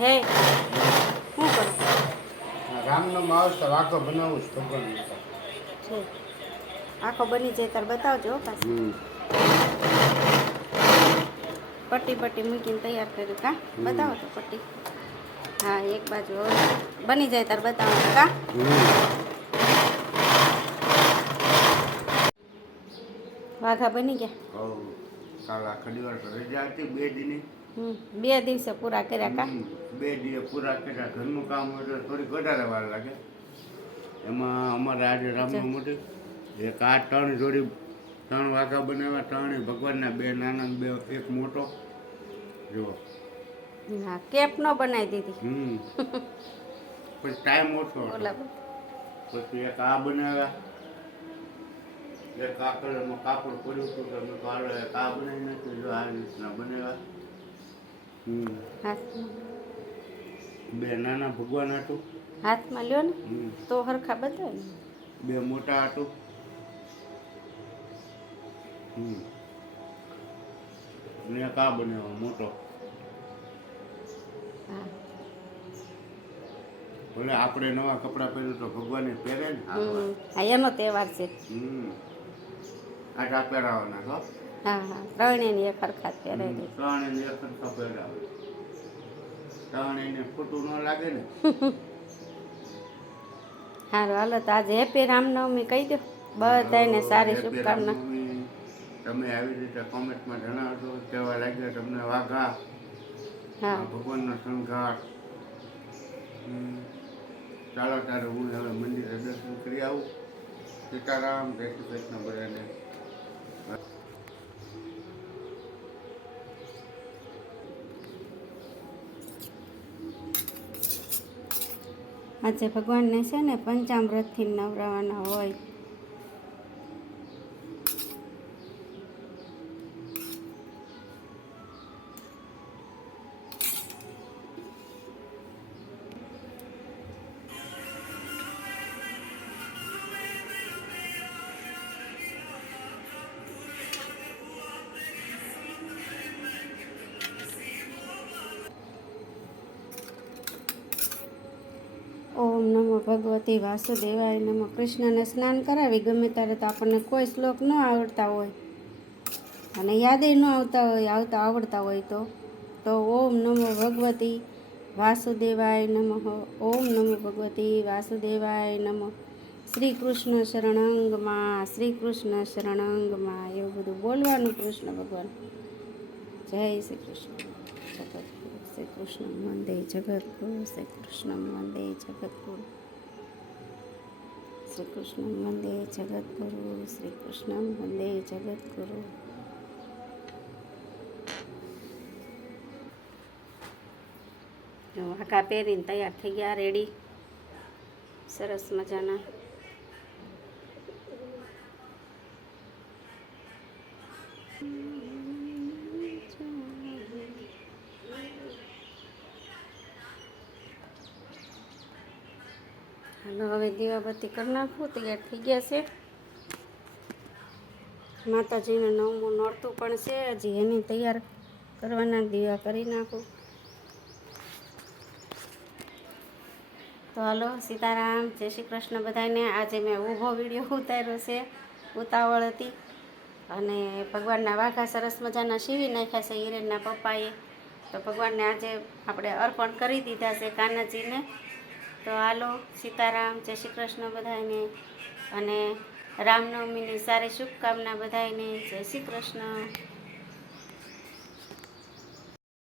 હે? શું કરું? રામનો માવસ તો આખો બનાવું છું ભગવાન આખો બની જાય તાર બતાવજો હો પાછું. પટ્ટી પટ્ટી મૂકીને તૈયાર કર્યું કા. બતાવો તો પટ્ટી. હા એક બાજુ બની જાય તાર બતાવો કા? વાઘા બની ગયા? કાલ આખા દિવસ રજા હતી બે દિની. બે દિવસે પૂરા કર્યા કા? બે દિવસ પૂરા કર્યા. ઘરનું કામ હોય તો થોડીક વધારે વાર લાગે. એમાં અમારે આજે રામનું મોટી એક આ ત્રણ જોડી ત્રણ વાઘા બનાવ્યા. ત્રણે ભગવાનના બે નાના બે એક મોટો. જો. હા કેપ નો બનાવી દીધી. હમ. પછી ટાઈમ ઓછો. પછી એક આ બનાવ્યા. એક કાકડમાં કાપડ પડ્યું હતું તો મેં કહ્યું, એક આ બનાવી નાખ્યું. જો આ રીતના બનાવ્યા. બે નાના ભગવાન હતું હાથમાં લ્યો ને તો હરખા બતાવે ને. બે મોટા હતું હમ. કા આ મોટો? હા. ભલે આપણે નવા કપડાં પહેર્યું તો ભગવાને પહેરે ને. આ હા એનો તહેવાર છે. આટા પહેરાવાના છો હા હા. ત્રણેયની એક હરખા જ પહેરાવી દે ત્રણ એને એક સરખા પહેરાવે ખોટું ન લાગે ને. સારું હાલો તો આજે હેપી રામનવમી કહી દો. બધાને સારી શુભકામના. તમે આવી રીતે કોમેન્ટમાં જણાવશો કેવા લાગ્યા તમને વાઘા? હા. ભગવાનનો શણગાર. ચાલો તારે હું હવે મંદિરે દર્શન કરી આવું. સીતારામ જય શ્રી કૃષ્ણ બધાને. આજે ભગવાનને છે ને પંચામૃતથી નવરાવાના હોય. ઓમ નમો ભગવતી વાસુદેવાય નમો કૃષ્ણને સ્નાન કરાવી. ગમે ત્યારે તો આપણને કોઈ શ્લોક ન આવડતા હોય. અને યાદે ન આવતા હોય, આવતા આવડતા હોય તો તો ઓમ નમો ભગવતી વાસુદેવાય નમઃ. ઓમ નમો ભગવતી વાસુદેવાય નમઃ. શ્રી કૃષ્ણ શરણંગમાં, શ્રી કૃષ્ણ શરણંગમાં. એવું બધું બોલવાનું કૃષ્ણ ભગવાન. જય શ્રી કૃષ્ણ. શ્રી કૃષ્ણ વંદે જગતગુરુ શ્રી કૃષ્ણ વંદે જગતગુરુ શ્રી કૃષ્ણ વંદે જગતગુરુ શ્રી કૃષ્ણ વંદે જગતગુરુ જો પહેરીને તૈયાર થઈ ગયા રેડી સરસ મજાના. હાલો હવે દીવાબત્તી કરી નાખું, તૈયાર થઈ ગયા છે. માતાજીને નવમું નોરતું પણ છે, હજી એની તૈયાર કરવાના દીવા કરી નાખું. તો હાલો, સીતારામ, જય શ્રી કૃષ્ણ બધાને. આજે મેં ઊભો વીડિયો ઉતાર્યો છે, ઉતાવળ હતી. અને ભગવાનના વાઘા સરસ મજાના સીવી નાખ્યા છે, હિરેનના પપ્પાએ. તો ભગવાનને આજે આપણે અર્પણ કરી દીધા છે, કાનાજીને. તો હાલો, સીતારામ, જય શ્રી કૃષ્ણ બધાને અને રામનવમીની સારી શુભકામના બધાને જય શ્રી કૃષ્ણ.